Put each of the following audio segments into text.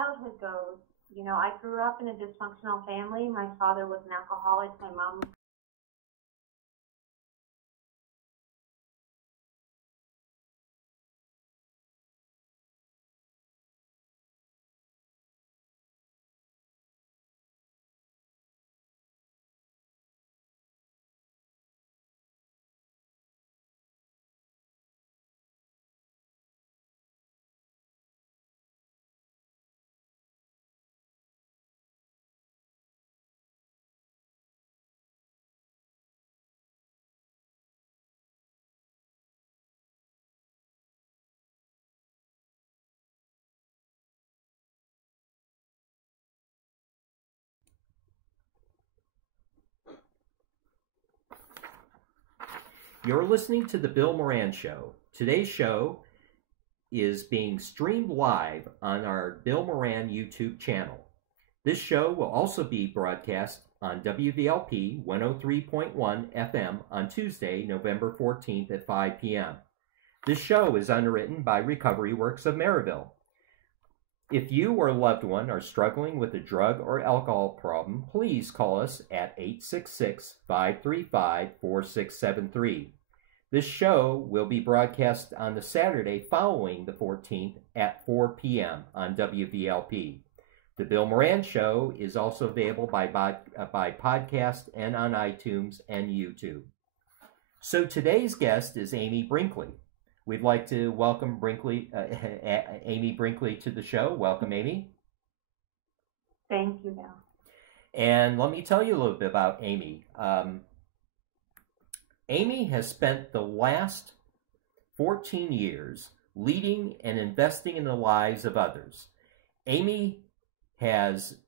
childhood goes, I grew up in a dysfunctional family. My father was an alcoholic. My mom. You're listening to The Bill Moran Show. Today's show is being streamed live on our Bill Moran YouTube channel. This show will also be broadcast on WVLP 103.1 FM on Tuesday, November 14th at 5 p.m. This show is underwritten by Recovery Works of Maryville. If you or a loved one are struggling with a drug or alcohol problem, please call us at 866-535-4673. This show will be broadcast on the Saturday following the 14th at 4 p.m. on WVLP. The Bill Moran Show is also available by podcast and on iTunes and YouTube. So today's guest is Amy Brinkley. We'd like to welcome Amy Brinkley to the show. Welcome, Amy. Thank you, Bill. And let me tell you a little bit about Amy. Amy has spent the last 14 years leading and investing in the lives of others. Amy has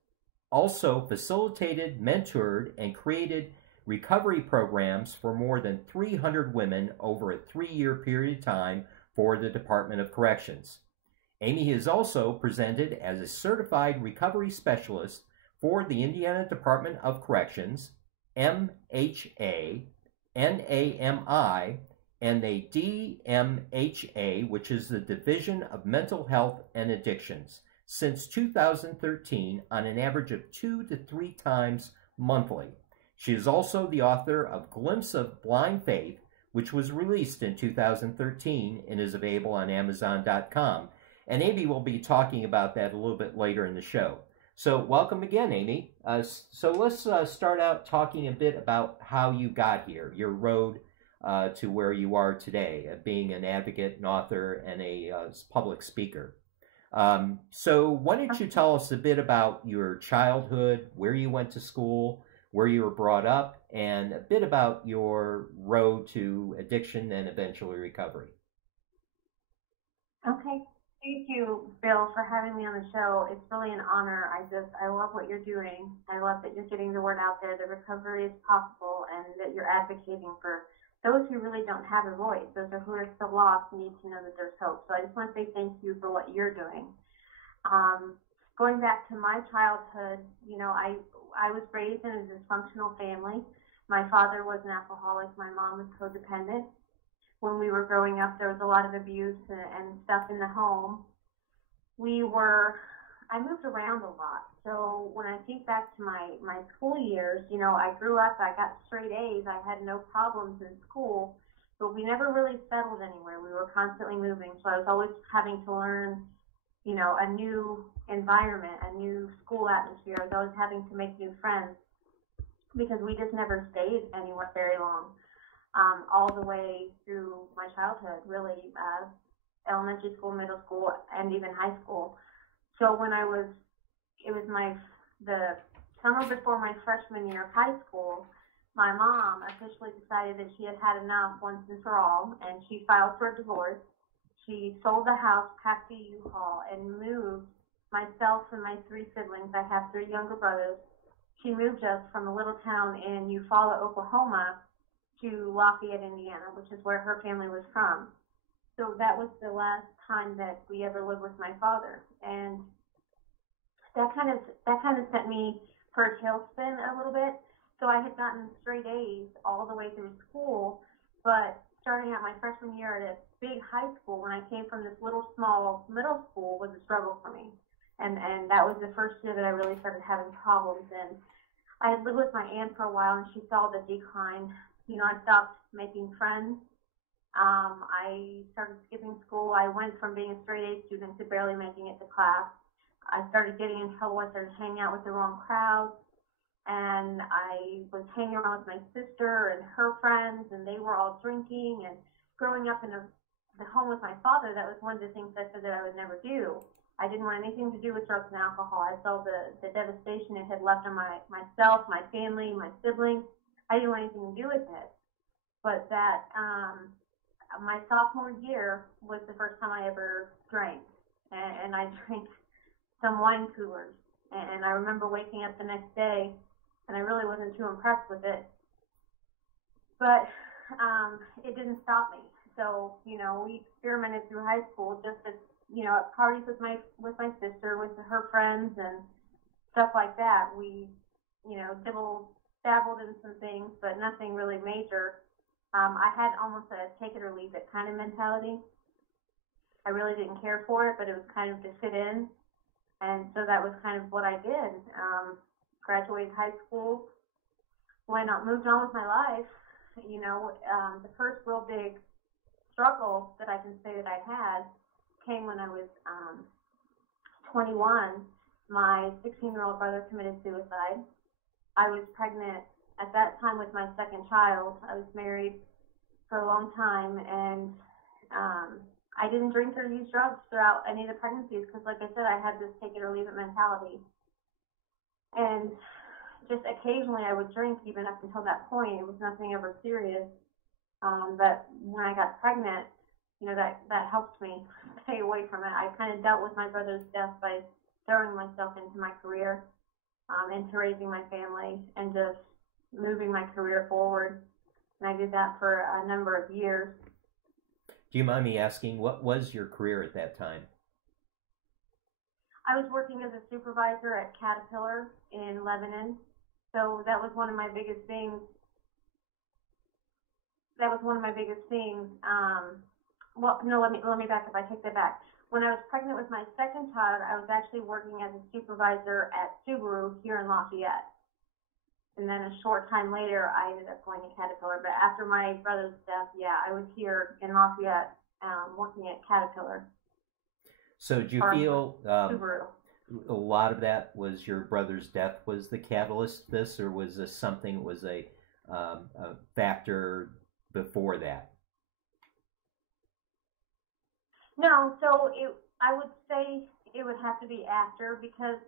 also facilitated, mentored, and created recovery programs for more than 300 women over a 3-year period of time for the Department of Corrections. Amy is also presented as a certified recovery specialist for the Indiana Department of Corrections, MHA, NAMI, and the DMHA, which is the Division of Mental Health and Addictions, since 2013 on an average of 2 to 3 times monthly. She is also the author of Glimpse of Blind Faith, which was released in 2013 and is available on Amazon.com. And Amy will be talking about that a little bit later in the show. So welcome again, Amy. So let's start out talking a bit about how you got here, your road to where you are today, being an advocate, an author, and a public speaker. So why don't you tell us a bit about your childhood, where you went to school, where you were brought up, and a bit about your road to addiction and eventually recovery. Okay. Thank you, Bill, for having me on the show. It's really an honor. I love what you're doing. I love that you're getting the word out there that recovery is possible and that you're advocating for those who really don't have a voice. Those who are still lost need to know that there's hope. So I just want to say thank you for what you're doing. Going back to my childhood, I was raised in a dysfunctional family. My father was an alcoholic. My mom was codependent. When we were growing up, there was a lot of abuse and stuff in the home. I moved around a lot. So when I think back to my school years, I grew up, I got straight A's. I had no problems in school, but we never really settled anywhere. We were constantly moving. So I was always having to learn, a new environment, a new school atmosphere. I was always having to make new friends because we just never stayed anywhere very long, all the way through my childhood, really, elementary school, middle school, and even high school. So when it was the summer before my freshman year of high school, my mom officially decided that she had had enough once and for all, and she filed for a divorce. She sold the house, packed the U-Haul, and moved myself and my 3 siblings. I have 3 younger brothers. She moved us from a little town in Eufaula, Oklahoma, to Lafayette, Indiana, which is where her family was from. So that was the last time that we ever lived with my father, and that kind of sent me for a tailspin a little bit. So I had gotten straight A's all the way through school, but starting out my freshman year at a big high school, when I came from this little small middle school, was a struggle for me. And that was the first year that I really started having problems. And I had lived with my aunt for a while, and she saw the decline. You know, I stopped making friends. I started skipping school. I went from being a straight A student to barely making it to class. I started getting in trouble. I started hanging out with the wrong crowd, and I was hanging around with my sister and her friends, and they were all drinking. And growing up in the home with my father, that was one of the things I said that I would never do. I didn't want anything to do with drugs and alcohol. I saw the devastation it had left on myself, my family, my siblings. I didn't want anything to do with it. But that my sophomore year was the first time I ever drank, and I drank some wine coolers. And I remember waking up the next day, and I really wasn't too impressed with it. But it didn't stop me. So, you know, we experimented through high school, just as, you know, at parties with my sister, with her friends, and stuff like that. We, you know, dabbled in some things, but nothing really major. I had almost a take it or leave it kind of mentality. I really didn't care for it, but it was kind of to fit in. And so that was kind of what I did. Graduated high school, moved on with my life. You know, the first real big struggle that I can say that I had came when I was 21. My 16-year-old brother committed suicide. I was pregnant at that time with my second child. I was married for a long time, and I didn't drink or use drugs throughout any of the pregnancies because, like I said, I had this take it or leave it mentality. And just occasionally I would drink even up until that point. It was nothing ever serious. But when I got pregnant, you know, that helped me stay away from it. I kind of dealt with my brother's death by throwing myself into my career, into raising my family, and just moving my career forward. And I did that for a number of years. Do you mind me asking, what was your career at that time? I was working as a supervisor at Caterpillar in Lebanon. So that was one of my biggest things. Well, no, let me back up. I take that back. When I was pregnant with my second child, I was actually working as a supervisor at Subaru here in Lafayette. And then a short time later, I ended up going to Caterpillar. But after my brother's death, yeah, I was here in Lafayette working at Caterpillar. So do you feel a lot of that was your brother's death was the catalyst to this, or was this something was a factor before that? No, so I would say it would have to be after, because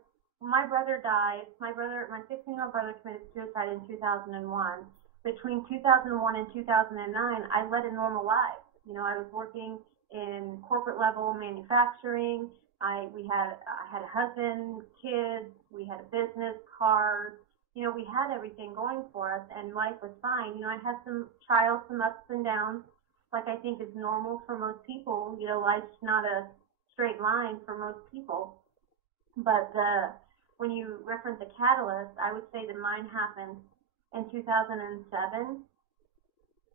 my brother died. My 16-year-old brother committed suicide in 2001. Between 2001 and 2009, I led a normal life. You know, I was working in corporate level manufacturing. I had a husband, kids, we had a business, cars. You know, we had everything going for us, and life was fine. You know, I had some trials, some ups and downs, like I think is normal for most people. You know, life's not a straight line for most people. But when you reference a catalyst, I would say that mine happened in 2007.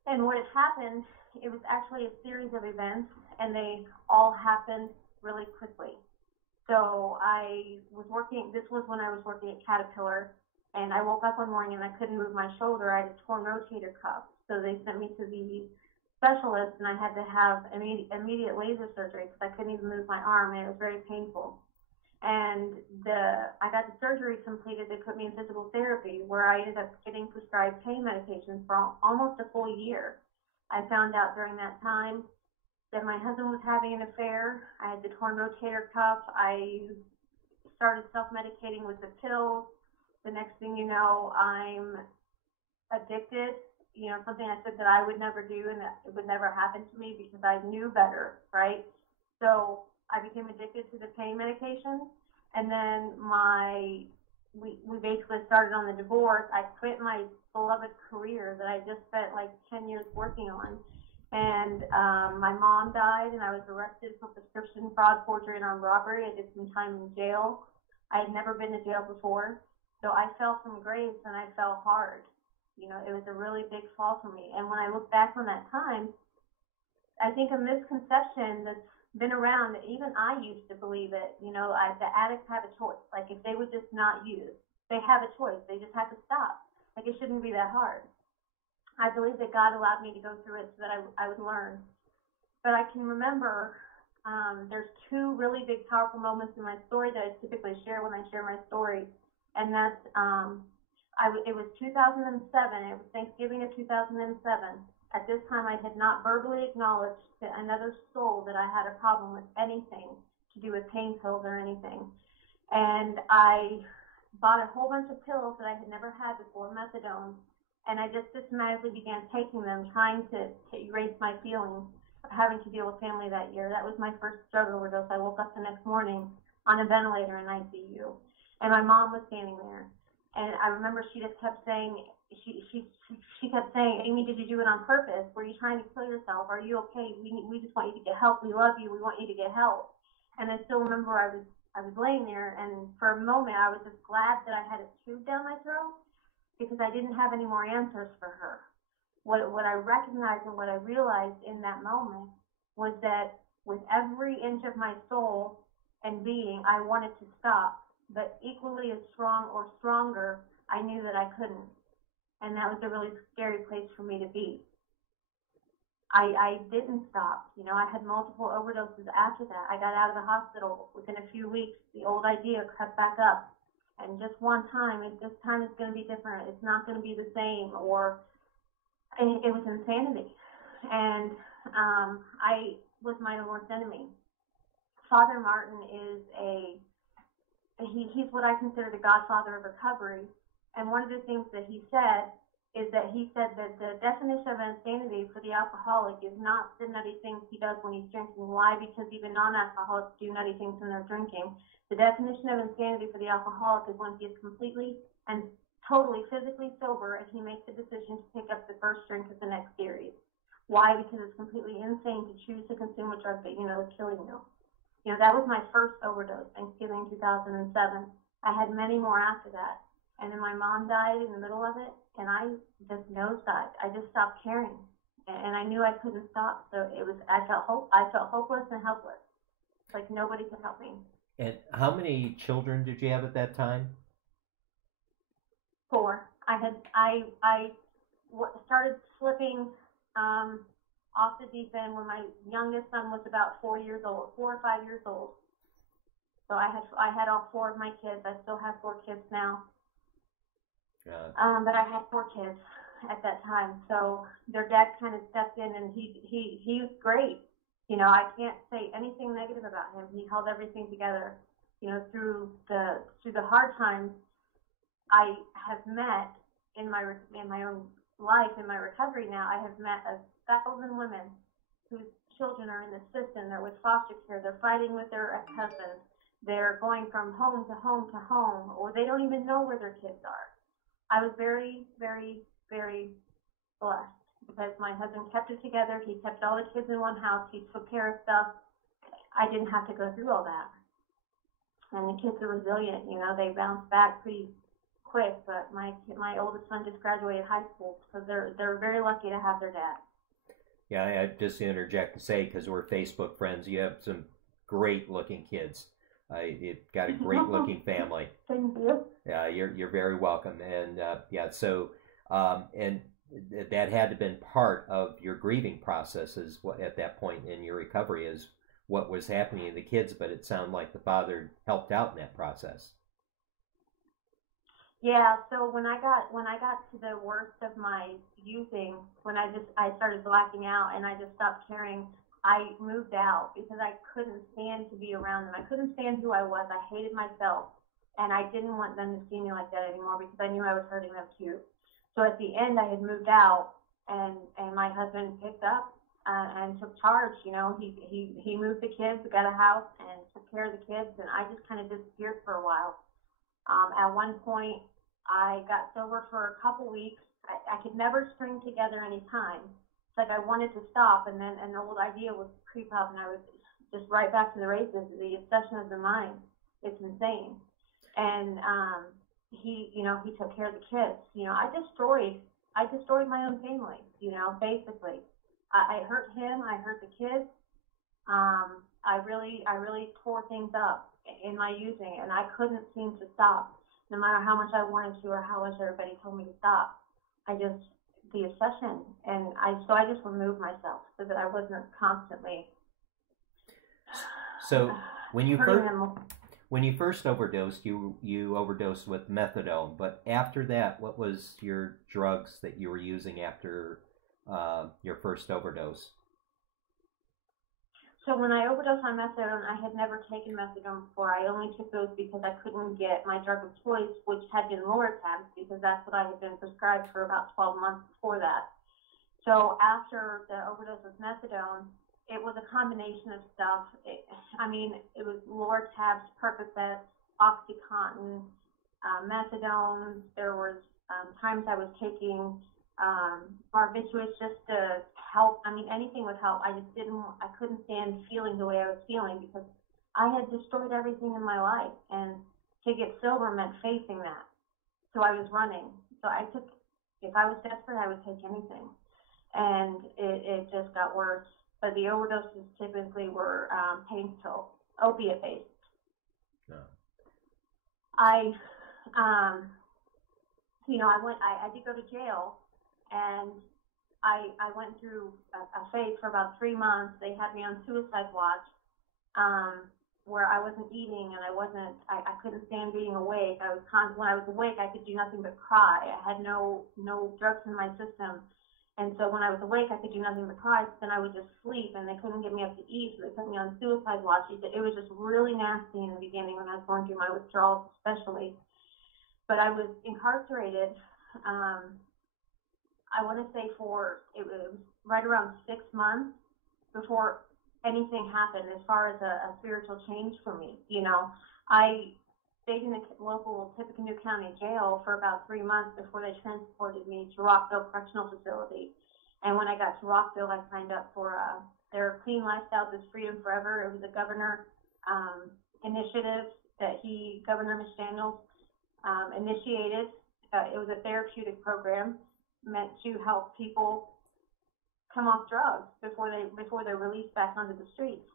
And what had happened, it was actually a series of events, and they all happened really quickly. So I was working, this was when I was working at Caterpillar, and I woke up one morning and I couldn't move my shoulder. I had a torn rotator cuff. So they sent me to the specialist, and I had to have immediate laser surgery because I couldn't even move my arm, and it was very painful. And I got the surgery completed. They put me in physical therapy, where I ended up getting prescribed pain medications for almost a full year. I found out during that time that my husband was having an affair. I had the torn rotator cuff. I started self-medicating with the pills. The next thing you know, I'm addicted. You know, something I said that I would never do and that it would never happen to me because I knew better, right? So I became addicted to the pain medication, and then we basically started on the divorce. I quit my beloved career that I just spent like 10 years working on, and my mom died, and I was arrested for prescription fraud, forgery, and armed robbery. I did some time in jail. I had never been to jail before, so I fell from grace, and I fell hard. You know, it was a really big fall for me. And when I look back on that time, I think a misconception that's been around, even I used to believe it, the addicts have a choice. Like, if they would just not use, they have a choice. They just have to stop. Like, it shouldn't be that hard. I believe that God allowed me to go through it so that I would learn. But I can remember there's two really big, powerful moments in my story that I typically share when I share my story. And that's, it was 2007. It was Thanksgiving of 2007. At this time, I had not verbally acknowledged to another soul that I had a problem with anything to do with pain pills or anything. And I bought a whole bunch of pills that I had never had before, methadone, and I just systematically began taking them, trying to erase my feelings of having to deal with family that year. That was my first drug overdose. I woke up the next morning on a ventilator in ICU, and my mom was standing there. And I remember she just kept saying, she kept saying, Amy, did you do it on purpose? Were you trying to kill yourself? Are you okay? We just want you to get help. We love you. We want you to get help. And I still remember I was laying there, and for a moment I was just glad that I had a tube down my throat, because I didn't have any more answers for her. What I recognized and what I realized in that moment was that with every inch of my soul and being, I wanted to stop, but equally as strong or stronger, I knew that I couldn't. And that was a really scary place for me to be. I didn't stop. I had multiple overdoses after that. I got out of the hospital. Within a few weeks, the old idea crept back up. And just one time, this time it's going to be different. It's not going to be the same. It was insanity. And I was my own worst enemy. Father Martin is he's what I consider the godfather of recovery. And one of the things that he said that the definition of insanity for the alcoholic is not the nutty things he does when he's drinking. Why? Because even non-alcoholics do nutty things when they're drinking. The definition of insanity for the alcoholic is when he is completely and totally physically sober and he makes the decision to pick up the first drink of the next series. Why? Because it's completely insane to choose to consume a drug that is killing you. That was my first overdose, Thanksgiving 2007. I had many more after that. And then my mom died in the middle of it, and I just nosedived. I just stopped caring, and I knew I couldn't stop. So I felt hopeless and helpless, like nobody could help me. And how many children did you have at that time? 4. I started slipping off the deep end when my youngest son was about 4 or 5 years old. So I had all 4 of my kids. I still have 4 kids now. But I had 4 kids at that time, so their dad kind of stepped in, and he was great. I can't say anything negative about him. He held everything together. Through the hard times, I have met in my own life, in my recovery now, I have met 1,000 women whose children are in the system. They're with foster care. They're fighting with their ex-husbands. They're going from home to home to home, or they don't even know where their kids are. I was very, very, very blessed because my husband kept it together. He kept all the kids in one house. He took care of stuff. I didn't have to go through all that. And the kids are resilient. They bounce back pretty quick. But my oldest son just graduated high school, so they're very lucky to have their dad. Yeah, I just interject to say, because we're Facebook friends, you have some great-looking kids. You've got a great-looking family. Thank you. Yeah, you're very welcome. And and that had to been part of your grieving process at that point in your recovery is what was happening to the kids. But it sounded like the father helped out in that process. Yeah. So when I got to the worst of my using, when I started blacking out and I just stopped caring, I moved out because I couldn't stand to be around them. I couldn't stand who I was. I hated myself, and I didn't want them to see me like that anymore because I knew I was hurting them too. So at the end, I had moved out, and my husband picked up and took charge. He moved the kids, got a house, and took care of the kids, and I just kind of disappeared for a while. At one point, I got sober for a couple weeks. I could never string together any time. Like I wanted to stop, and then an old idea would creep up, and I was just right back to the races. The obsession of the mind, it's insane. And he took care of the kids. I destroyed my own family. Basically, I hurt him. I hurt the kids. I really tore things up in my using, and I couldn't seem to stop, no matter how much I wanted to or how much everybody told me to stop. I just the obsession, and I just removed myself so that I wasn't constantly. So when you hurting first them. when you first overdosed, you overdosed with methadone. But after that, what was your drugs that you were using after your first overdose? So when I overdosed on methadone, I had never taken methadone before. I only took those because I couldn't get my drug of choice, which had been Loratabs, because that's what I had been prescribed for about 12 months before that. So after the overdose with methadone, it was a combination of stuff. It was Loratabs, Percocets, OxyContin, methadone. There was times I was taking barbiturates just to help. Anything would help. I couldn't stand feeling the way I was feeling because I had destroyed everything in my life, and to get sober meant facing that. So I was running. If I was desperate, I would take anything. And it just got worse. But the overdoses typically were opiate based. Yeah. I did go to jail, and I went through a phase for about 3 months. They had me on suicide watch, where I wasn't eating, and I couldn't stand being awake. When I was awake, I could do nothing but cry. I had no drugs in my system. And so when I was awake, I could do nothing but cry. So then I would just sleep, and they couldn't get me up to eat, so they put me on suicide watch. It was just really nasty in the beginning when I was going through my withdrawals, especially. But I was incarcerated. I want to say it was right around 6 months before anything happened as far as a spiritual change for me. I stayed in the local Tippecanoe County jail for about 3 months before they transported me to Rockville Correctional Facility. And when I got to Rockville, I signed up for their Clean Lifestyles is Freedom Forever. It was a governor initiative that Governor McDaniels, initiated. It was a therapeutic program meant to help people come off drugs before they're released back onto the streets.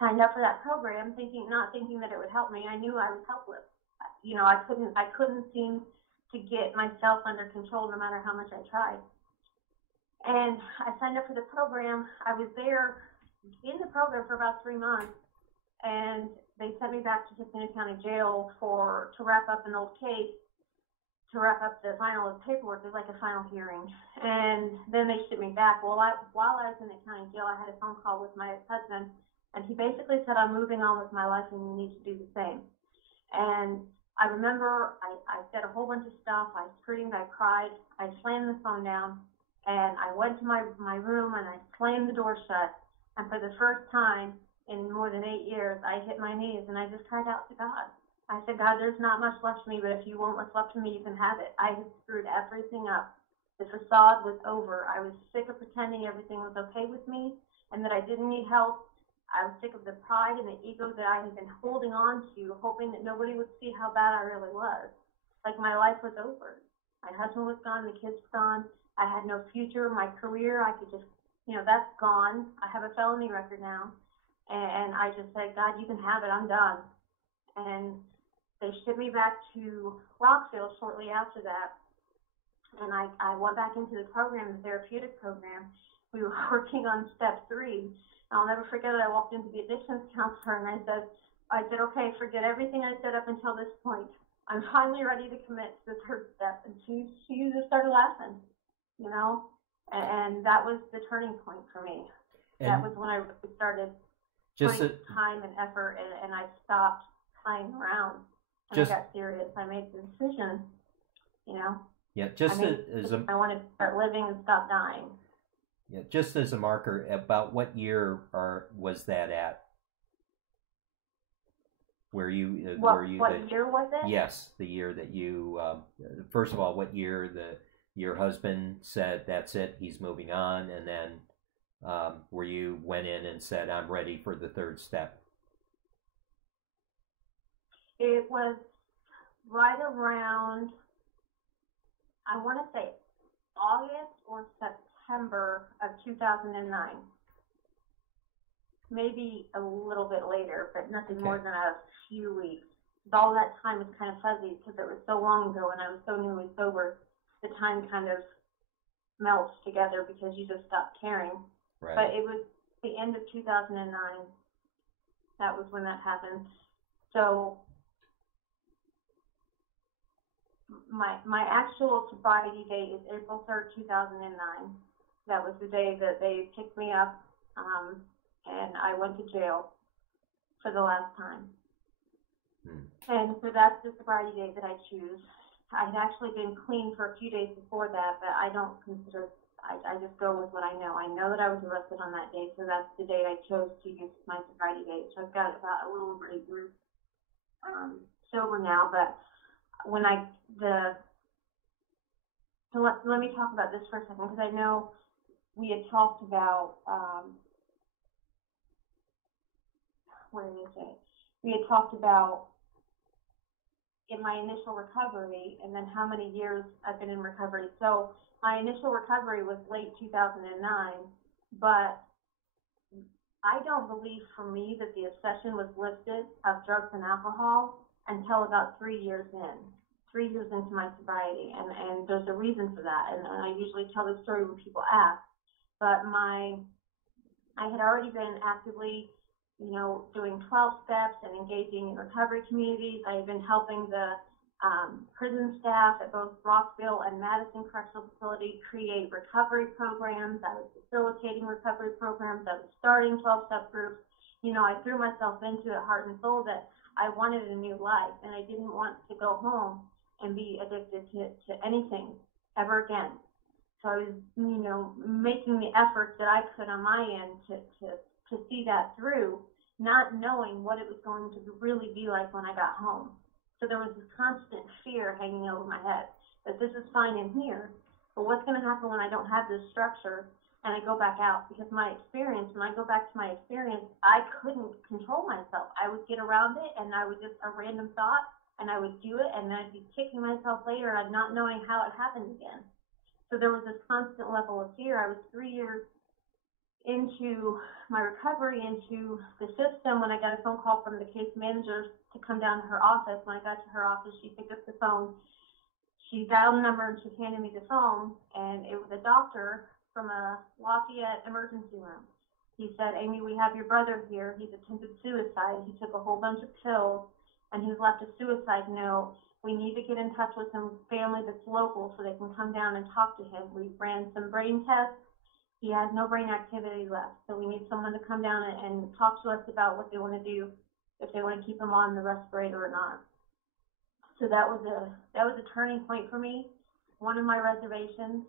Signed up for that program, not thinking that it would help me. I knew I was helpless. I couldn't seem to get myself under control no matter how much I tried. And I signed up for the program. I was there in the program for about 3 months, and they sent me back to Tippecanoe County Jail to wrap up an old case, to wrap up the final paperwork. It was like a final hearing. And then they shipped me back. Well, while I was in the county jail, I had a phone call with my ex-husband, and he basically said, I'm moving on with my life, and you need to do the same. And I remember I said a whole bunch of stuff. I screamed, I cried, I slammed the phone down, and I went to my room, and I slammed the door shut. And for the first time in more than 8 years, I hit my knees, and I just cried out to God. I said, God, there's not much left for me, but if you want what's left for me, you can have it. I had screwed everything up. The facade was over. I was sick of pretending everything was okay with me and that I didn't need help. I was sick of the pride and the ego that I had been holding on to, hoping that nobody would see how bad I really was. Like my life was over. My husband was gone, the kids were gone. I had no future. My career, I could just, that's gone. I have a felony record now. And I just said, God, you can have it. I'm done. And they shipped me back to Rockville shortly after that. And I went back into the program, the therapeutic program. We were working on step 3. I'll never forget it. I walked into the addictions counselor, and I said, okay, forget everything I said up until this point. I'm finally ready to commit to the 3rd step. And she just started laughing, and that was the turning point for me. And that was when I started putting time and effort, and I stopped playing around. And I got serious. I made the decision, Yeah, I wanted to start living and stop dying. Yeah, just as a marker, about what year was that at? What year was it? Yes, the year that you. First of all, what year your husband said that's it, he's moving on, and then where you went in and said, I'm ready for the 3rd step. It was right around, I want to say, August or September of 2009. maybe a little bit later, but nothing more Okay. than a few weeks. All that time is kind of fuzzy because it was so long ago and I was so newly sober. The time kind of melts together because you just stop caring. Right. But it was the end of 2009. That was when that happened. So my actual sobriety date is April 3rd, 2009. That was the day that they picked me up, and I went to jail for the last time. And so that's the sobriety date that I choose. I had actually been clean for a few days before that, but I don't consider, I just go with what I know. I know that I was arrested on that day, so that's the date I chose to use my sobriety date. So I've got about a little over 8 years sober now, but when so let me talk about this for a second, because I know we had talked about, where is it? We had talked about in my initial recovery and then how many years I've been in recovery. So my initial recovery was late 2009, but I don't believe for me that the obsession was lifted of drugs and alcohol until about 3 years in. 3 years into my sobriety, and there's a reason for that, and I usually tell this story when people ask, but I had already been actively, doing 12 steps and engaging in recovery communities. I had been helping the prison staff at both Rockville and Madison Correctional Facility create recovery programs. I was facilitating recovery programs. I was starting 12-step groups. I threw myself into it heart and soul that I wanted a new life, and I didn't want to go home and be addicted to anything ever again. So I was, making the efforts that I could on my end to see that through, not knowing what it was going to really be like when I got home. So there was this constant fear hanging over my head that this is fine in here, but what's going to happen when I don't have this structure and I go back out? Because when I go back to my experience, I couldn't control myself. I would get around it, and I would just, a random thought, and I would do it, and then I'd be kicking myself later and not knowing how it happened again. So there was this constant level of fear. I was 3 years into my recovery, into the system, when I got a phone call from the case manager to come down to her office. When I got to her office, she picked up the phone. She dialed a number and she handed me the phone, and it was a doctor from a Lafayette emergency room. He said, "Amy, we have your brother here. He's attempted suicide. He took a whole bunch of pills, and he's left a suicide note. We need to get in touch with some family that's local so they can come down and talk to him. We ran some brain tests. He has no brain activity left, so we need someone to come down and talk to us about what they want to do, if they want to keep him on the respirator or not." So that was a turning point for me. One of my reservations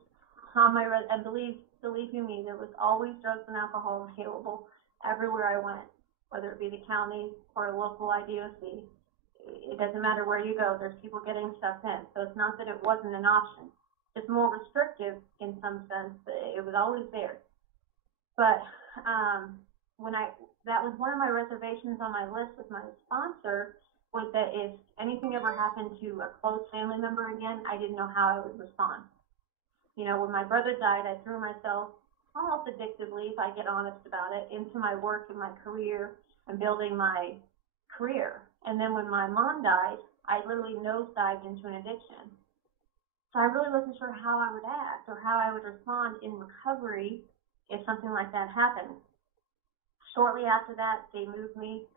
on and believe you me, there was always drugs and alcohol available everywhere I went, whether it be the county or a local IDOC. It doesn't matter where you go, there's people getting stuff in. So it's not that it wasn't an option. It's more restrictive in some sense, but it was always there. But that was one of my reservations on my list with my sponsor, was that if anything ever happened to a close family member again, I didn't know how I would respond. When my brother died, I threw myself almost addictively, if I get honest about it, into my work and my career and building my career. And then when my mom died, I literally nosedived into an addiction. So I really wasn't sure how I would act or how I would respond in recovery if something like that happened. Shortly after that, they moved me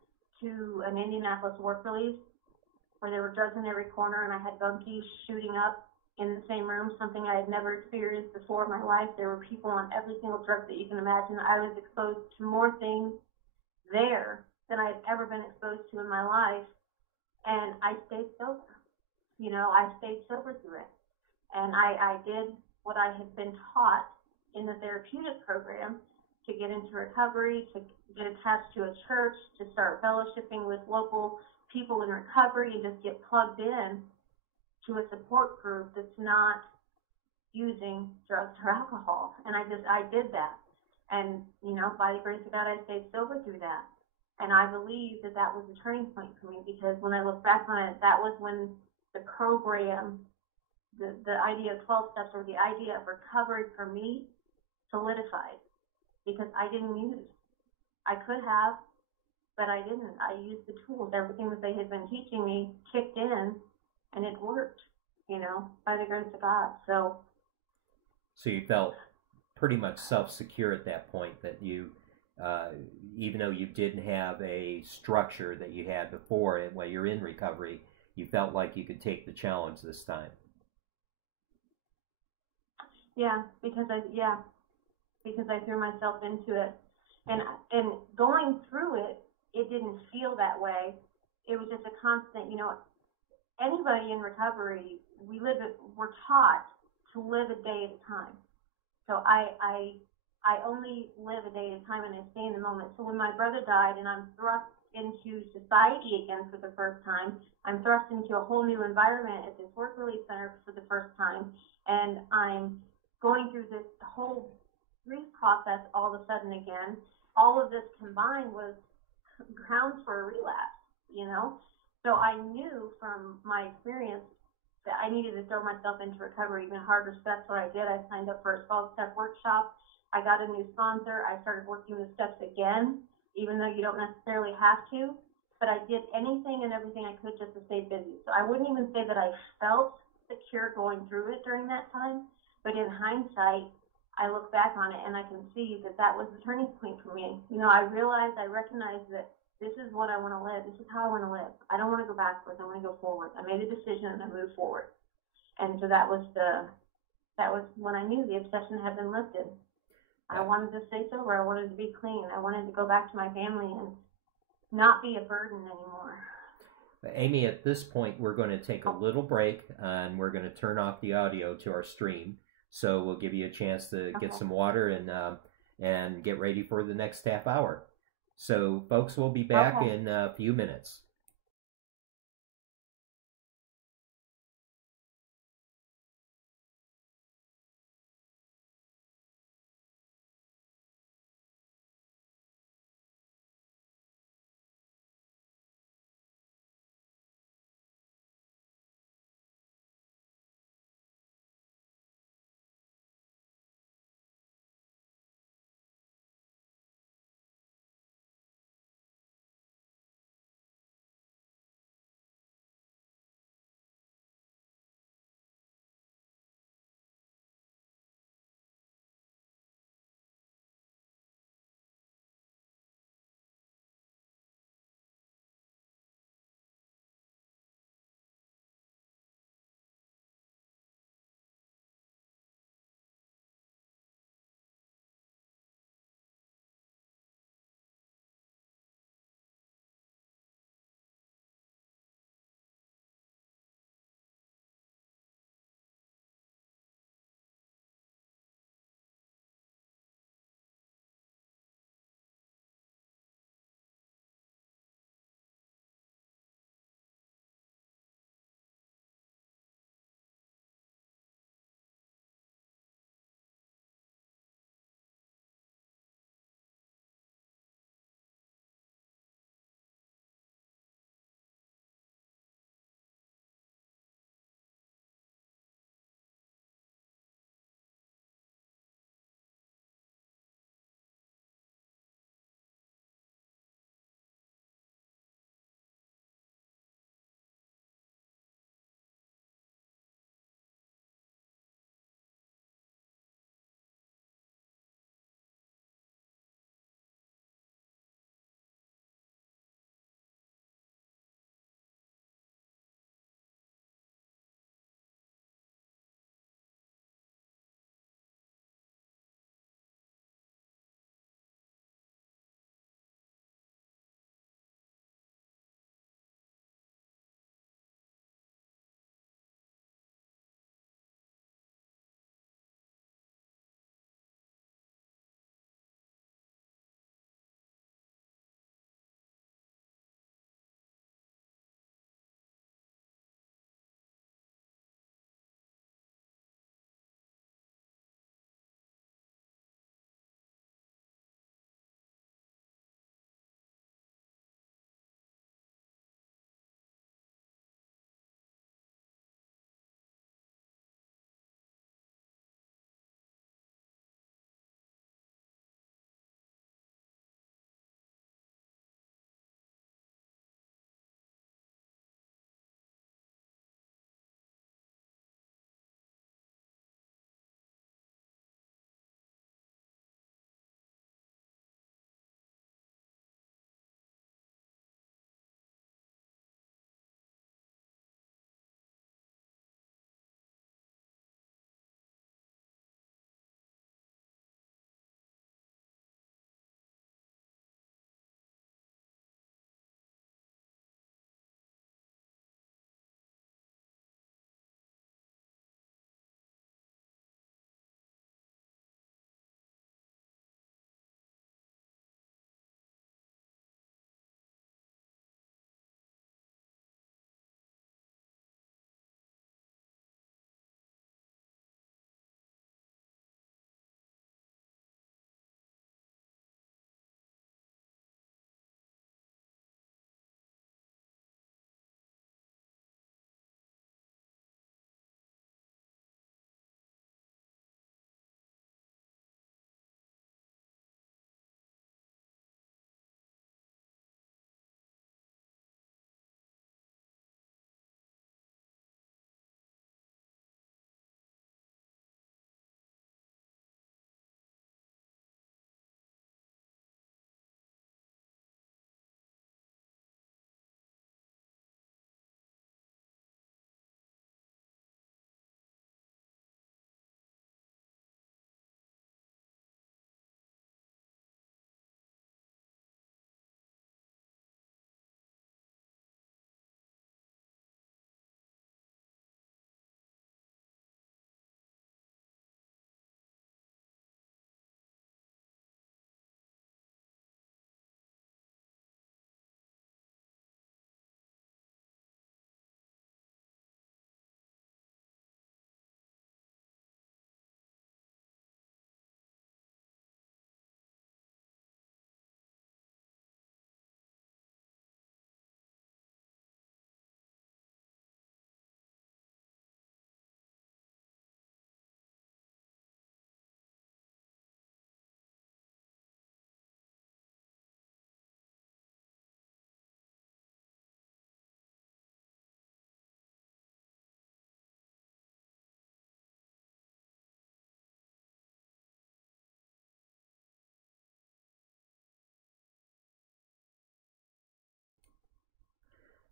to an Indianapolis work release where there were drugs in every corner, and I had bunkies shooting up in the same room, something I had never experienced before in my life. There were people on every single drug that you can imagine. I was exposed to more things there than I had ever been exposed to in my life, and I stayed sober. I stayed sober through it. And I did what I had been taught in the therapeutic program to get into recovery, to get attached to a church, to start fellowshipping with local people in recovery, and just get plugged in to a support group that's not using drugs or alcohol. And I did that. And, by the grace of God, I stayed sober through that. And I believe that that was a turning point for me, because when I look back on it, that was when the program, the idea of 12 steps, or the idea of recovery for me, solidified, because I didn't use I could have, but I didn't. I used the tools. Everything that they had been teaching me kicked in, and it worked, by the grace of God. So you felt pretty much self-secure at that point that you, even though you didn't have a structure that you had before and while you're in recovery, you felt like you could take the challenge this time. yeah, because I threw myself into it, and going through it, it didn't feel that way. It was just a constant, anybody in recovery, we're taught to live a day at a time. So I only live a day at a time, and I stay in the moment. So when my brother died and I'm thrust into society again for the first time, I'm thrust into a whole new environment at this work relief center for the first time, and I'm going through this whole grief process all of a sudden again. All of this combined was grounds for a relapse. So I knew from my experience that I needed to throw myself into recovery even harder. So that's what I did. I signed up for a 12-step workshop. I got a new sponsor. I started working the steps again, even though you don't necessarily have to. But I did anything and everything I could just to stay busy. So I wouldn't even say that I felt secure going through it during that time. But in hindsight, I look back on it and I can see that that was the turning point for me. I recognized that this is what I want to live. This is how I want to live. I don't want to go backwards. I want to go forward. I made a decision and I moved forward. And so that was when I knew the obsession had been lifted. I wanted to stay sober. I wanted to be clean. I wanted to go back to my family and not be a burden anymore. Amy, at this point, we're going to take a little break and we're going to turn off the audio to our stream. So we'll give you a chance to get some water and get ready for the next half hour. So, folks, we'll be back in a few minutes.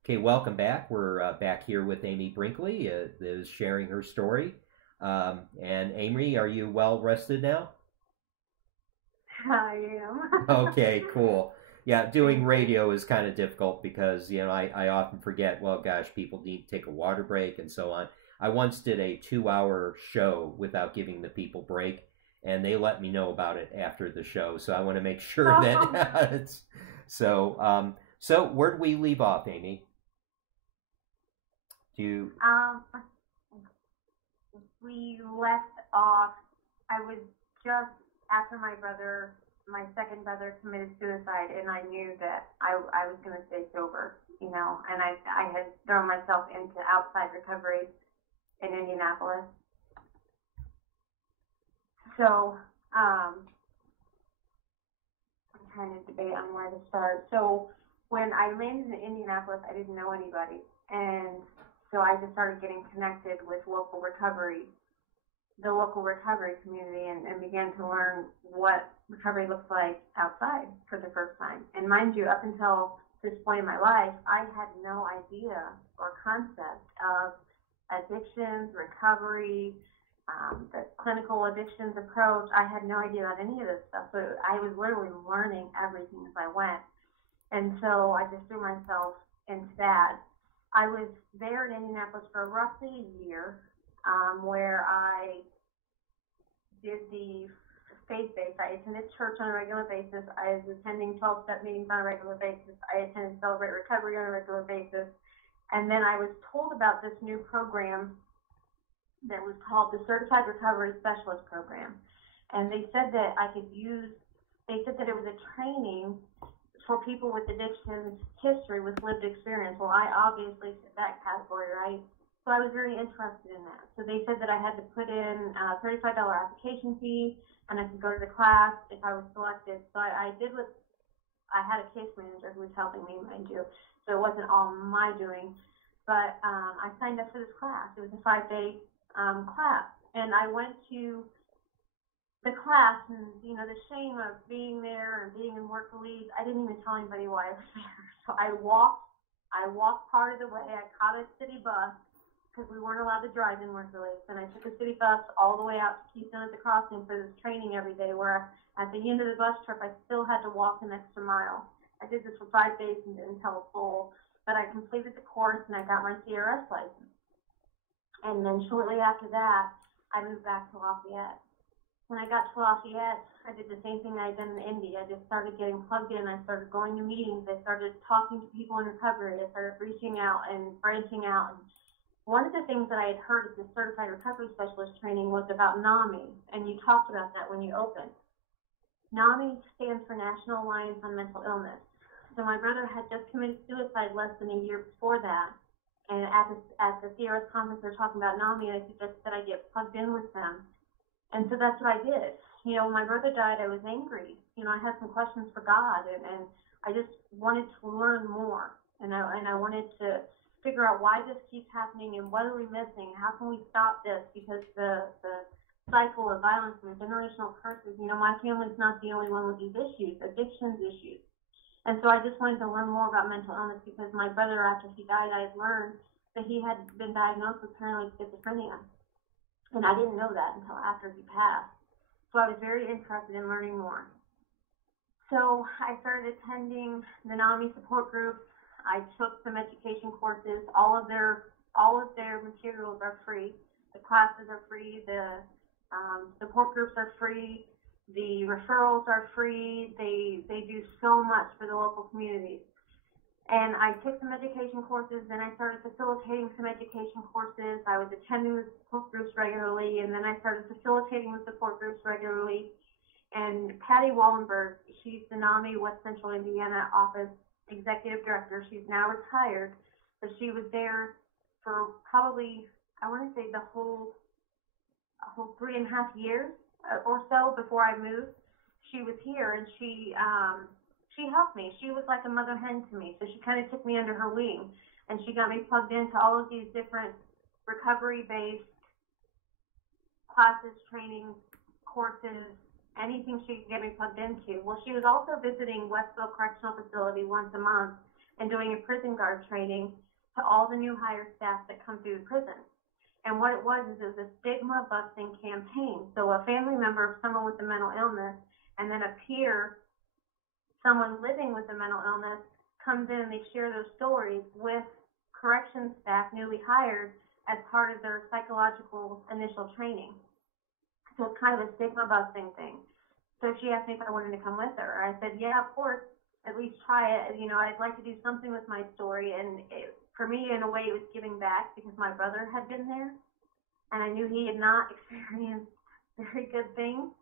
Okay, welcome back. We're back here with Amy Brinkley, that is sharing her story. And Amy, are you well rested now? I am. Okay, cool. Yeah, doing radio is kind of difficult because, I often forget, well, gosh, people need to take a water break and so on. I once did a 2-hour show without giving the people break, and they let me know about it after the show. So I want to make sure that it's so. So where do we leave off, Amy? Do you? We left off. I was just after my second brother committed suicide, and I knew that I was going to stay sober, and I had thrown myself into outside recovery in Indianapolis. So, I'm trying to debate on where to start. So, when I landed in Indianapolis, I didn't know anybody, and so I just started getting connected with the local recovery community, and began to learn what recovery looks like outside for the first time. And mind you, up until this point in my life, I had no idea or concept of addictions, recovery, the clinical addictions approach. I had no idea about any of this stuff. So I was literally learning everything as I went. And so I just threw myself into that. I was there in Indianapolis for roughly a year, where I did the faith-based. I attended church on a regular basis. I was attending 12-step meetings on a regular basis. I attended Celebrate Recovery on a regular basis. And then I was told about this new program that was called the Certified Recovery Specialist Program. And they said that they said that it was a training for people with addiction history with lived experience. Well, I obviously fit that category, right? So I was very interested in that. So they said that I had to put in a $35 application fee, and I could go to the class if I was selected. So I did what I had a case manager who was helping me, mind you. So it wasn't all my doing. But I signed up for this class. It was a 5-day class. And I went to the class, and the shame of being there and being in work release, I didn't even tell anybody why I was there. So I walked part of the way. I caught a city bus because we weren't allowed to drive in work release, and I took a city bus all the way out to Keystone at the Crossing for this training every day, where at the end of the bus trip I still had to walk an extra mile. I did this for 5 days and didn't tell a soul, but I completed the course and I got my CRS license. And then shortly after that, I moved back to Lafayette. When I got to Lafayette, I did the same thing I had done in Indy. I just started getting plugged in. I started going to meetings. I started talking to people in recovery. I started reaching out and branching out. And one of the things that I had heard at the Certified Recovery Specialist training was about NAMI, and you talked about that when you opened. NAMI stands for National Alliance on Mental Illness. So my brother had just committed suicide less than a year before that. And at the CRS conference, they were talking about NAMI, and I suggested that I get plugged in with them. And so that's what I did. When my brother died, I was angry. I had some questions for God, and I just wanted to learn more. And I wanted to figure out why this keeps happening and what are we missing? How can we stop this? Because the cycle of violence and the generational curses, my family's not the only one with these issues, addictions issues. And so I just wanted to learn more about mental illness because my brother, after he died, I had learned that he had been diagnosed with paranoid schizophrenia. And I didn't know that until after he passed. So I was very interested in learning more. So I started attending the NAMI support groups. I took some education courses. All of their materials are free. The classes are free. The support groups are free. The referrals are free. They do so much for the local communities. And I took some education courses, then I started facilitating some education courses. I was attending the support groups regularly, and then I started facilitating the support groups regularly. And Patty Wallenberg, she's the NAMI West Central Indiana office executive director. She's now retired, but she was there for probably, I want to say a whole 3.5 years or so before I moved. She was here, and she helped me. She was like a mother hen to me. So she kind of took me under her wing, and she got me plugged into all of these different recovery-based classes, trainings, courses, anything she could get me plugged into. Well, she was also visiting Westville Correctional Facility once a month and doing a prison guard training to all the new hire staff that come through the prison. And what it was is it was a stigma busting campaign. So a family member of someone with a mental illness and then a peer, someone living with a mental illness, comes in and they share their stories with corrections staff newly hired as part of their psychological initial training. So it's kind of a stigma busting thing. So she asked me if I wanted to come with her. I said, yeah, of course, at least try it. You know, I'd like to do something with my story. And for me, in a way, it was giving back because my brother had been there and I knew he had not experienced very good things.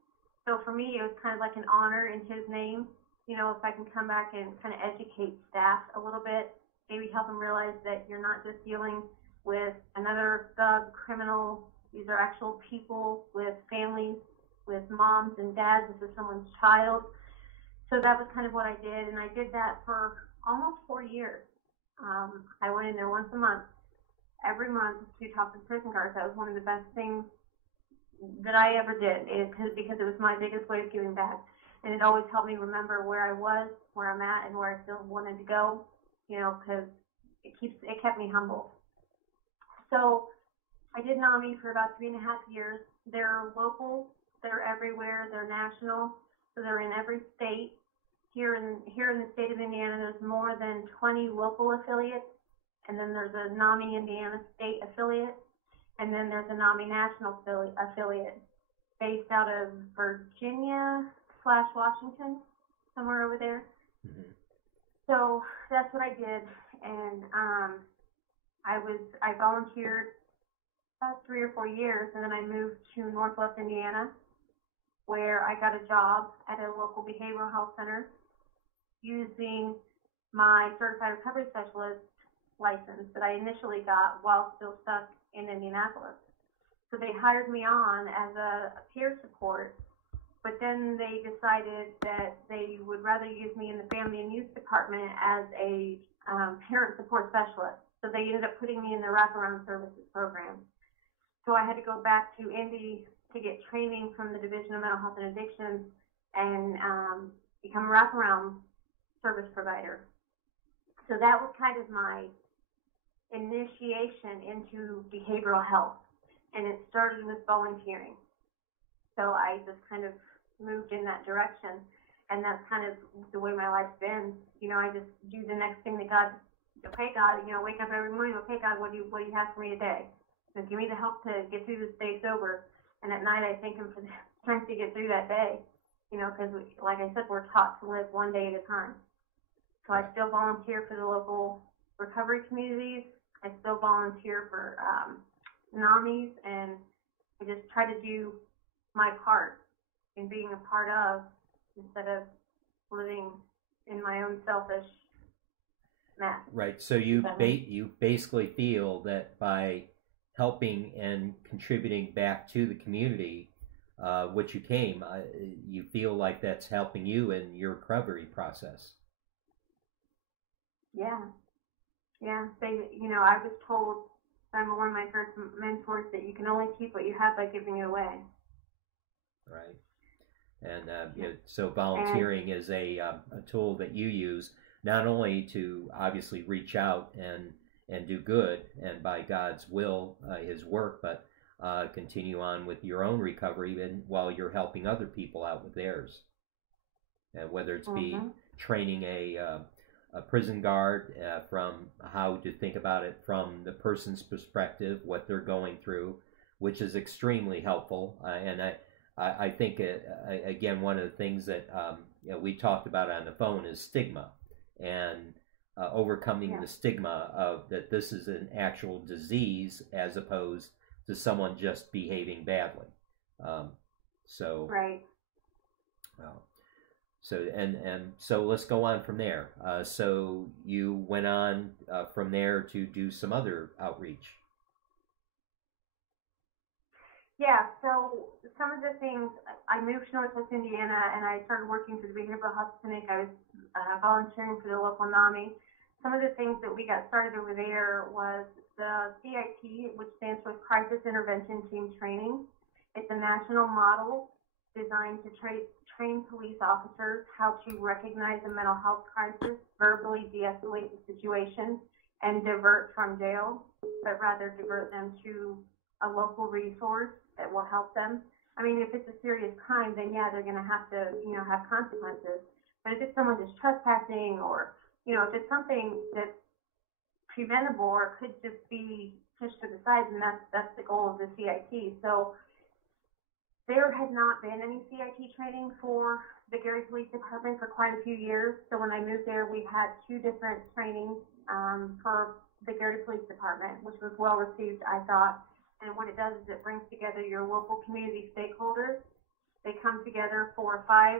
So for me, it was kind of like an honor in his name. You know, if I can come back and kind of educate staff a little bit, maybe help them realize that you're not just dealing with another thug criminal. These are actual people with families, with moms and dads. This is someone's child. So that was kind of what I did, and I did that for almost 4 years. I went in there once a month, every month, to talk to prison guards. That was one of the best things that I ever did, because it was my biggest way of giving back. And it always helped me remember where I was, where I'm at, and where I still wanted to go, you know, because it kept me humble. So I did NAMI for about 3.5 years. They're local, they're everywhere, they're national, so they're in every state. Here in the state of Indiana, there's more than 20 local affiliates, and then there's a NAMI Indiana state affiliate, and then there's a NAMI national affiliate based out of Virginia/Washington, somewhere over there. Mm-hmm. So that's what I did, and I volunteered about 3 or 4 years, and then I moved to Northwest Indiana, where I got a job at a local behavioral health center using my certified recovery specialist license that I initially got while still stuck in Indianapolis. So they hired me on as a peer support, but then they decided that they would rather use me in the family and youth department as a parent support specialist. So they ended up putting me in the wraparound services program. So I had to go back to Indy to get training from the Division of Mental Health and Addiction and become a wraparound service provider. So that was kind of my initiation into behavioral health, and it started with volunteering. So I just kind of moved in that direction, and that's kind of the way my life's been. You know, I just do the next thing that God, okay, God, you know, wake up every morning, okay, God, what do you have for me today? So give me the help to get through this day sober. And at night, I thank Him for the strength to get through that day, you know, because, like I said, we're taught to live one day at a time. So I still volunteer for the local recovery communities. I still volunteer for NAMIs, and I just try to do my part in being a part of, instead of living in my own selfish mess. Right. So you basically feel that by helping and contributing back to the community, which you came, you feel like that's helping you in your recovery process. Yeah. You know, I was told by one of my first mentors that you can only keep what you have by giving it away. Right. And you know, so volunteering is a tool that you use not only to obviously reach out and do good, and by God's will, His work, but continue on with your own recovery even while you're helping other people out with theirs. And whether it's be training a prison guard from how to think about it from the person's perspective, what they're going through, which is extremely helpful. And I think, again, one of the things that you know, we talked about on the phone is stigma, and overcoming the stigma of that this is an actual disease as opposed to someone just behaving badly. So right. Well, so so let's go on from there. So you went on from there to do some other outreach. Yeah, so some of the things, I moved to Northwest Indiana and I started working for the Behavioral Health Clinic. I was volunteering for the local NAMI. Some of the things that we got started over there was the CIT, which stands for Crisis Intervention Team Training. It's a national model designed to train police officers how to recognize a mental health crisis, verbally de-escalate the situation, and divert from jail, but rather divert them to a local resource that will help them. I mean, if it's a serious crime, then yeah, they're going to have to, have consequences. But if it's someone just trespassing, or, if it's something that's preventable or could just be pushed to the side, and that's the goal of the CIT. So there had not been any CIT training for the Gary Police Department for quite a few years. So when I moved there, we had 2 different trainings for the Gary Police Department, which was well received, I thought. And what it does is it brings together your local community stakeholders. They come together for a 5-day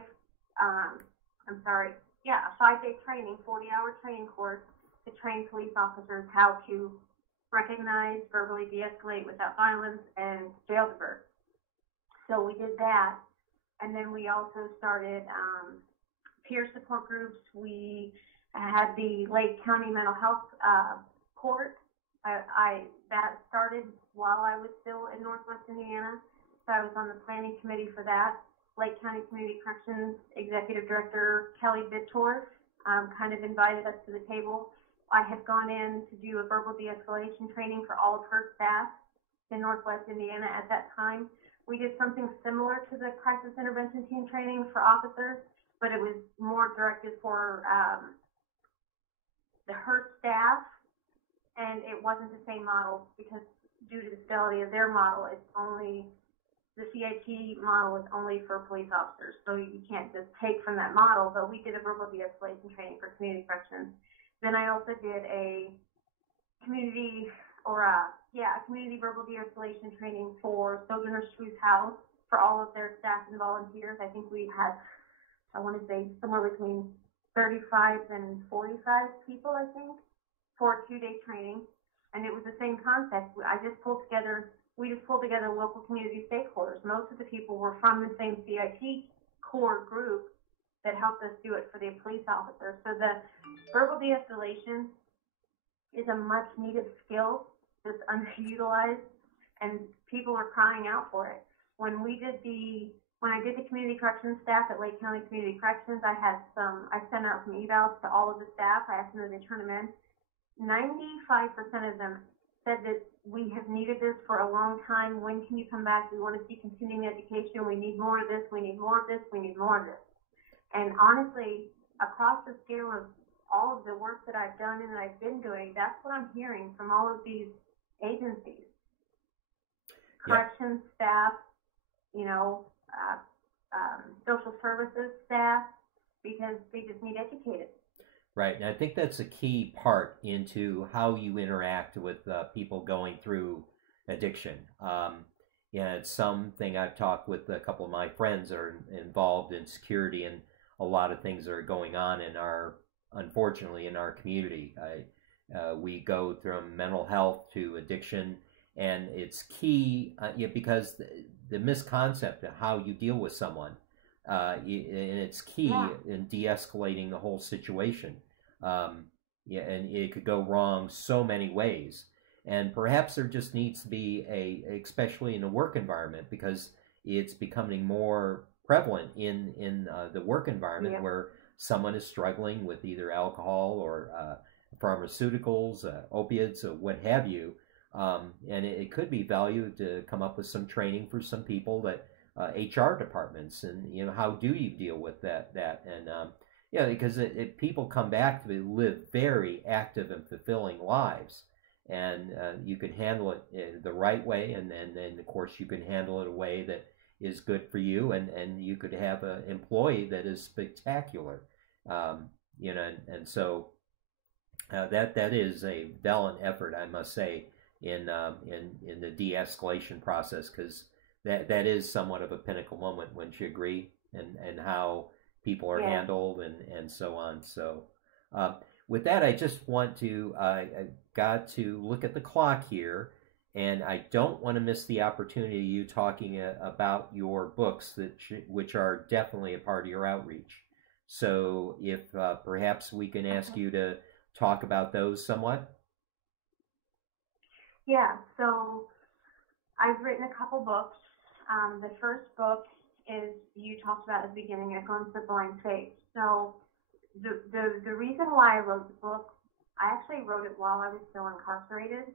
training, 40-hour training course to train police officers how to recognize, verbally de-escalate without violence, and jail divert. So we did that, and then we also started peer support groups. We had the Lake County Mental Health Court. That started while I was still in Northwest Indiana, so I was on the planning committee for that. Lake County Community Corrections Executive Director Kelly Vittorf kind of invited us to the table. I had gone in to do a verbal de-escalation training for all of her staff in Northwest Indiana at that time. We did something similar to the crisis intervention team training for officers, but it was more directed for her staff, and it wasn't the same model because due to the fidelity of their model, the CIT model is only for police officers, so you can't just take from that model. But we did a verbal de-escalation training for community corrections. Then I also did a community verbal de-escalation training for Sojourner Truth House for all of their staff and volunteers. I think we had, I want to say, somewhere between 35 and 45 people, I think, for a 2-day training. And it was the same concept. We just pulled together local community stakeholders. Most of the people were from the same CIT core group that helped us do it for the police officers. So the verbal de-escalation is a much needed skill that's underutilized, and people are crying out for it. When I did the community corrections staff at Lake County Community Corrections, I sent out some evals to all of the staff. I asked them to turn them in. 95% of them said that we have needed this for a long time. When can you come back? We want to see continuing education. We need more of this. We need more of this. We need more of this. And honestly, across the scale of all of the work that I've done and that I've been doing, that's what I'm hearing from all of these agencies. Corrections staff, social services staff, because they just need educated. Right, and I think that's a key part into how you interact with people going through addiction. It's something I've talked with a couple of my friends are involved in security, and a lot of things are going on unfortunately, in our community. We go from mental health to addiction, and it's key because the misconcept of how you deal with someone, and it's key in de-escalating the whole situation. And it could go wrong so many ways. And perhaps there just needs to be especially in the work environment, because it's becoming more prevalent in the work environment where someone is struggling with either alcohol or pharmaceuticals, opiates, or what have you. And it could be valued to come up with some training for some people that HR departments, and how do you deal with that and because people come back to live very active and fulfilling lives, and you can handle it the right way, and then of course you can handle it a way that is good for you, and you could have an employee that is spectacular, and so that is a valiant effort, I must say, in the de-escalation process, because that is somewhat of a pinnacle moment, wouldn't you agree? And how people are handled and so on. So with that, I just want to I got to look at the clock here, and I don't want to miss the opportunity of you talking about your books which are definitely a part of your outreach. So if perhaps we can ask you to talk about those somewhat. Yeah, so I've written a couple books. The first book is you talked about at the beginning, a glimpse of blind faith. So the reason why I wrote the book, I actually wrote it while I was still incarcerated,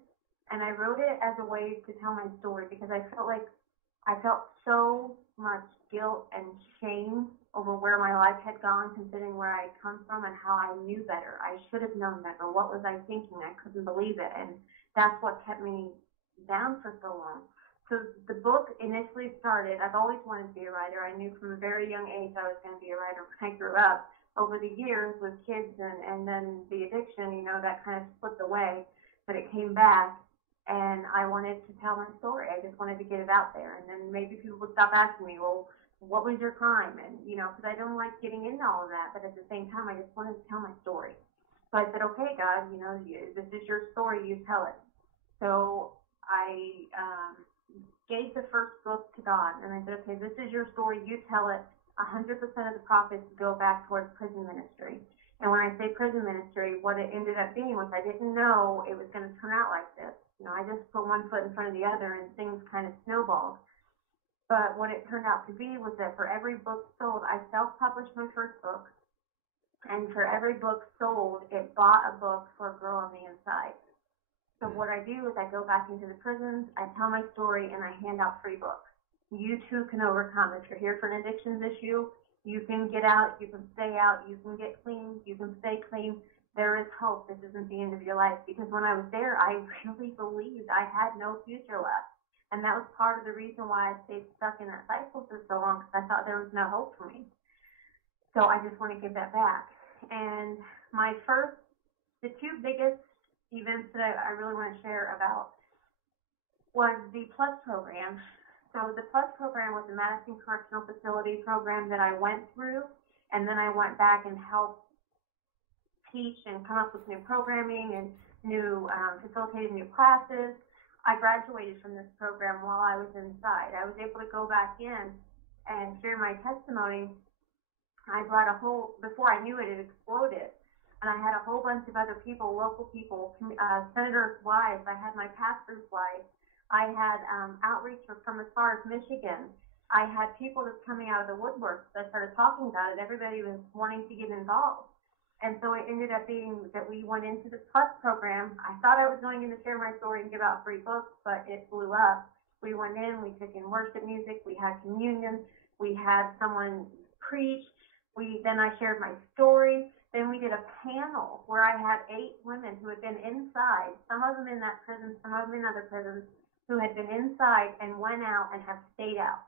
and I wrote it as a way to tell my story because I felt so much guilt and shame over where my life had gone, considering where I'd come from and how I knew better. I should have known better. What was I thinking? I couldn't believe it, and that's what kept me down for so long. So the book initially started, I've always wanted to be a writer. I knew from a very young age I was going to be a writer when I grew up. Over the years with kids and then the addiction, you know, that kind of slipped away, but it came back, and I wanted to tell my story. I just wanted to get it out there, and then maybe people would stop asking me, well, what was your crime? And, you know, because I don't like getting into all of that, but at the same time, I just wanted to tell my story. So I said, okay, God, you know, this is your story, you tell it. So I gave the first book to God, and I said, okay, this is your story, you tell it. 100% of the profits go back towards prison ministry. And when I say prison ministry, what it ended up being was I didn't know it was going to turn out like this. You know, I just put one foot in front of the other and things kind of snowballed. But what it turned out to be was that for every book sold, I self-published my first book. And for every book sold, it bought a book for a girl on the inside. So what I do is I go back into the prisons, I tell my story, and I hand out free books. You too can overcome. If you're here for an addictions issue, you can get out, you can stay out, you can get clean, you can stay clean. There is hope. This isn't the end of your life. Because when I was there, I really believed I had no future left. And that was part of the reason why I stayed stuck in that cycle for so long, because I thought there was no hope for me. So I just want to give that back. And the two biggest events that I really want to share about was the PLUS program. So the PLUS program was a Madison Correctional Facility program that I went through, and then I went back and helped teach and come up with new programming and facilitated new classes. I graduated from this program while I was inside. I was able to go back in and share my testimony. I brought before I knew it, it exploded. And I had a whole bunch of other people, local people, senators' wives. I had my pastor's wife. I had outreach from as far as Michigan. I had people that's coming out of the woodwork. So I started talking about it. Everybody was wanting to get involved. And so it ended up being that we went into the PLUS program. I thought I was going in to share my story and give out free books, but it blew up. We went in, we took in worship music, we had communion, we had someone preach. Then I shared my story. Then we did a panel where I had 8 women who had been inside, some of them in that prison, some of them in other prisons, who had been inside and went out and have stayed out.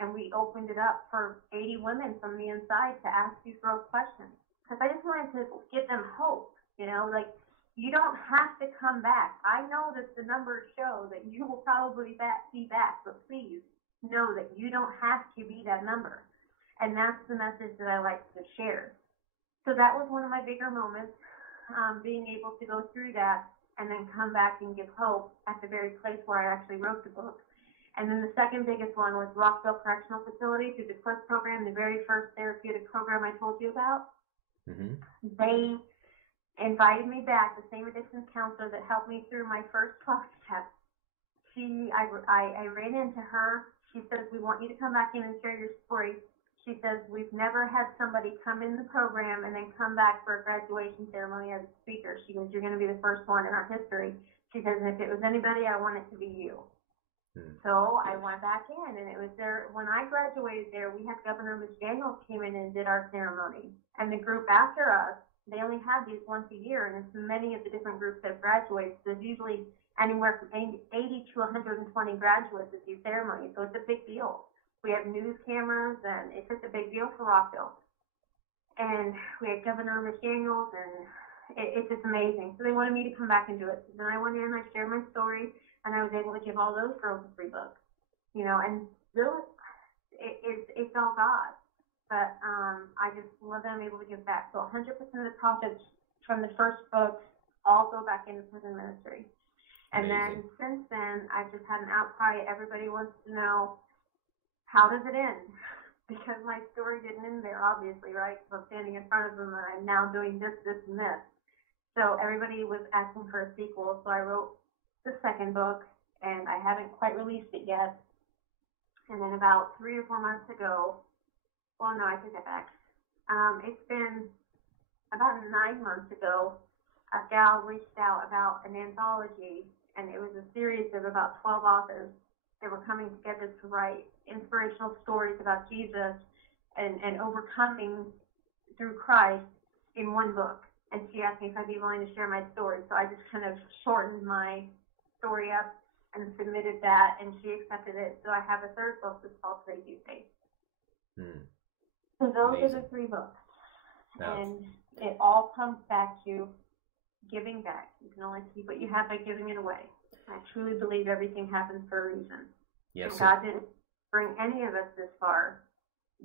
And we opened it up for 80 women from the inside to ask these girls questions. Because I just wanted to give them hope, you know, like, you don't have to come back. I know that the numbers show that you will probably be back, but please know that you don't have to be that number. And that's the message that I like to share. So that was one of my bigger moments, being able to go through that and then come back and give hope at the very place where I actually wrote the book. And then the second biggest one was Rockville Correctional Facility through the PLUS program, the very first therapeutic program I told you about. Mm-hmm. They invited me back, the same addictions counselor that helped me through my first 12 steps. I ran into her. She says, we want you to come back in and share your story. She says, we've never had somebody come in the program and then come back for a graduation ceremony as a speaker. She goes, you're going to be the first one in our history. She says, and if it was anybody, I want it to be you. So I went back in, and it was there. When I graduated there, we had Governor McDaniel came in and did our ceremony. And the group after us, they only had these once a year, and it's many of the different groups that graduate. So there's usually anywhere from 80 to 120 graduates at these ceremonies. So it's a big deal. We have news cameras, and it's just a big deal for Rockville. And we had Governor McDaniels, and it's just amazing. So they wanted me to come back and do it. So then I went in, I shared my story, and I was able to give all those girls a free book. You know, and really, it's all God. But I just love that I'm able to give back. So 100% of the profits from the first book all go back into prison ministry. And then since then, I've just had an outcry. Everybody wants to know, how does it end? Because my story didn't end there, obviously, right? So I'm standing in front of them, and I'm now doing this, this, and this. So everybody was asking for a sequel, so I wrote the second book, and I haven't quite released it yet. And then about 3 or 4 months ago, well, no, I take that back. It's been about 9 months ago, a gal reached out about an anthology, and it was a series of about 12 authors that were coming together to write inspirational stories about Jesus and overcoming through Christ in one book. And she asked me if I'd be willing to share my story. So I just kind of shortened my story up and submitted that, and she accepted it. So I have a third book that's called Crazy Faith. So those are the 3 books. No. And it all comes back to giving back. You can only keep what you have by giving it away. I truly believe everything happens for a reason. Yes. And God didn't bring any of us this far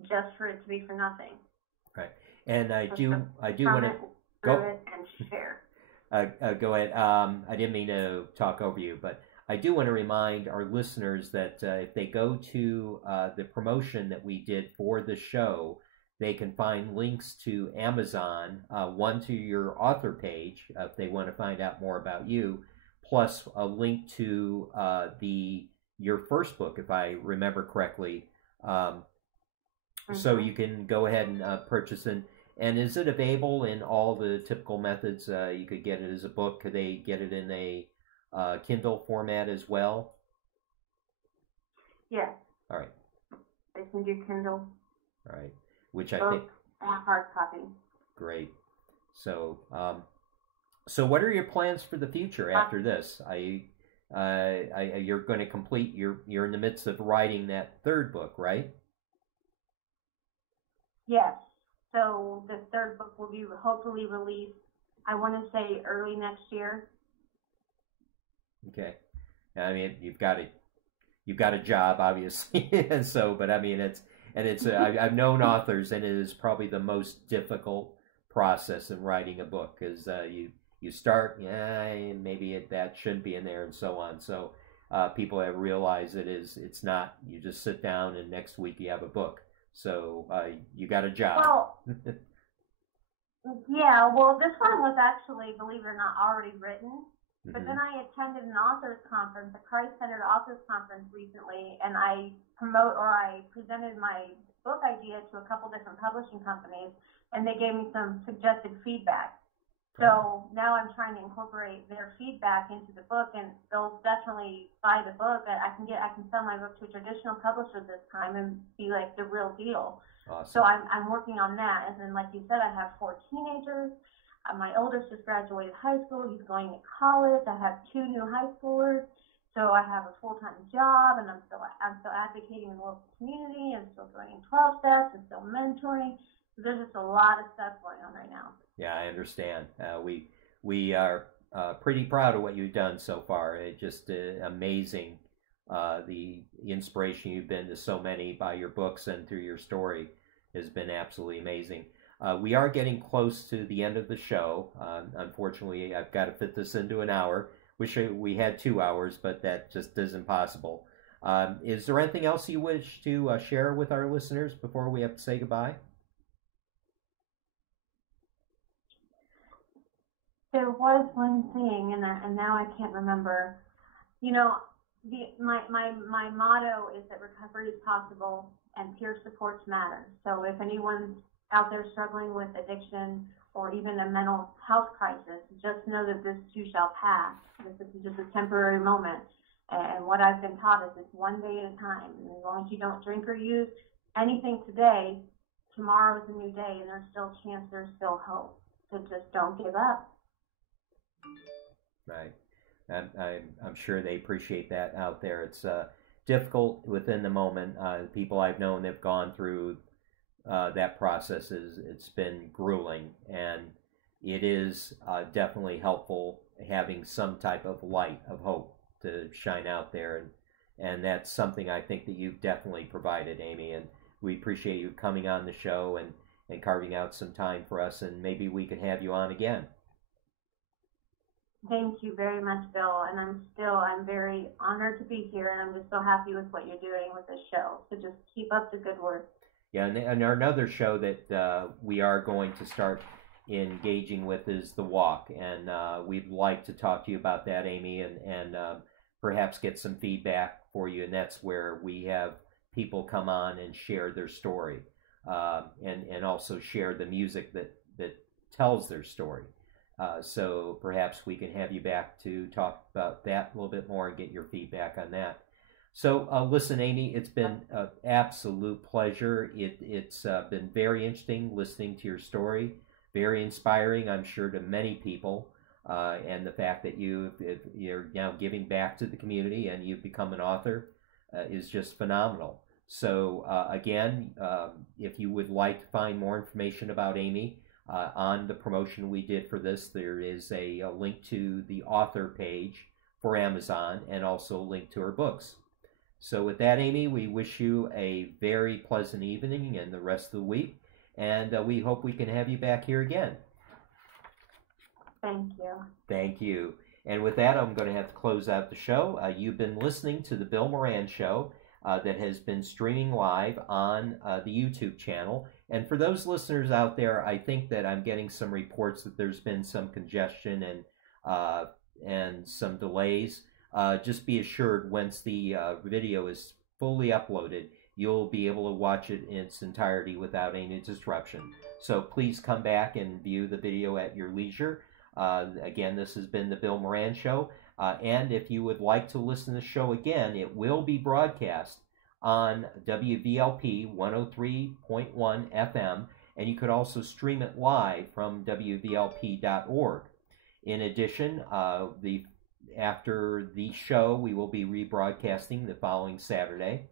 just for it to be for nothing. Right. And I do want to go it and share. Go ahead. I didn't mean to talk over you, but I do want to remind our listeners that if they go to the promotion that we did for the show, they can find links to Amazon, one to your author page if they want to find out more about you, plus a link to your first book, if I remember correctly. So you can go ahead and purchase it. And is it available in all the typical methods? You could get it as a book. Could they get it in a Kindle format as well? Yes. All right. They can do Kindle. All right. Which I think hard copy. Great. So, so what are your plans for the future after this? You're going to complete. You're in the midst of writing that third book, right? Yes. So the third book will be hopefully released, I want to say early next year. Okay. I mean, you've got a job, obviously, and so, but I mean, I've known authors, and it is probably the most difficult process in writing a book, because you start, maybe that shouldn't be in there, and so on. So people have realized it's not. You just sit down, and next week you have a book. So you got a job. Well, yeah. Well, this one was actually, believe it or not, already written. But then I attended an authors conference, a Christ-centered authors conference recently, and I presented my book idea to a couple different publishing companies, and they gave me some suggested feedback. So now I'm trying to incorporate their feedback into the book, and they'll definitely buy the book. I can sell my book to a traditional publisher this time and be like the real deal. Awesome. So I'm working on that. And then, like you said, I have 4 teenagers. My oldest just graduated high school. He's going to college. I have 2 new high schoolers. So I have a full-time job, and I'm still advocating in the local community, and still doing 12 steps, and still mentoring. So there's just a lot of stuff going on right now. Yeah, I understand. We are pretty proud of what you've done so far. It's just amazing, the inspiration you've been to so many by your books and through your story has been absolutely amazing. We are getting close to the end of the show. Unfortunately, I've got to fit this into an hour. Wish we had 2 hours, but that just isn't possible. Is there anything else you wish to share with our listeners before we have to say goodbye? There was one thing, and now I can't remember. You know, my motto is that recovery is possible and peer supports matter. So if anyone's out there struggling with addiction or even a mental health crisis, just know that this too shall pass. This is just a temporary moment. And what I've been taught is it's one day at a time. And as long as you don't drink or use anything today, tomorrow is a new day, and there's still chance, there's still hope. So just don't give up. Right. I'm sure they appreciate that out there. It's difficult within the moment. People I've known that have gone through that process, it's been grueling, and it is definitely helpful having some type of light of hope to shine out there, and that's something I think that you've definitely provided, Amy, and we appreciate you coming on the show and carving out some time for us, and maybe we could have you on again. Thank you very much, Bill, and I'm very honored to be here, and I'm just so happy with what you're doing with this show. So just keep up the good work. Yeah, and another show that we are going to start engaging with is The Walk, and we'd like to talk to you about that, Amy, and perhaps get some feedback for you, and that's where we have people come on and share their story, and also share the music that tells their story. So perhaps we can have you back to talk about that a little bit more and get your feedback on that. So listen, Amy, it's been an absolute pleasure. It's been very interesting listening to your story, very inspiring, I'm sure, to many people. And the fact that you're now giving back to the community and you've become an author is just phenomenal. So again, if you would like to find more information about Amy, on the promotion we did for this, there is a link to the author page for Amazon and also a link to her books. So with that, Amy, we wish you a very pleasant evening and the rest of the week, and we hope we can have you back here again. Thank you. Thank you. And with that, I'm going to have to close out the show. You've been listening to The Bill Moran Show that has been streaming live on the YouTube channel. And for those listeners out there, I think that I'm getting some reports that there's been some congestion and some delays. Just be assured, once the video is fully uploaded, you'll be able to watch it in its entirety without any disruption. So please come back and view the video at your leisure. Again, this has been The Bill Moran Show. And if you would like to listen to the show again, it will be broadcast on WVLP 103.1 FM, and you could also stream it live from WVLP.org. In addition, after the show, we will be rebroadcasting the following Saturday,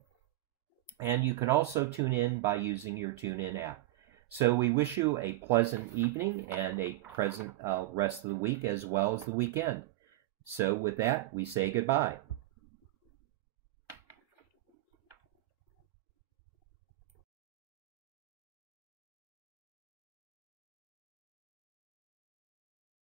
and you can also tune in by using your TuneIn app. So we wish you a pleasant evening and a pleasant rest of the week as well as the weekend. So with that, we say goodbye.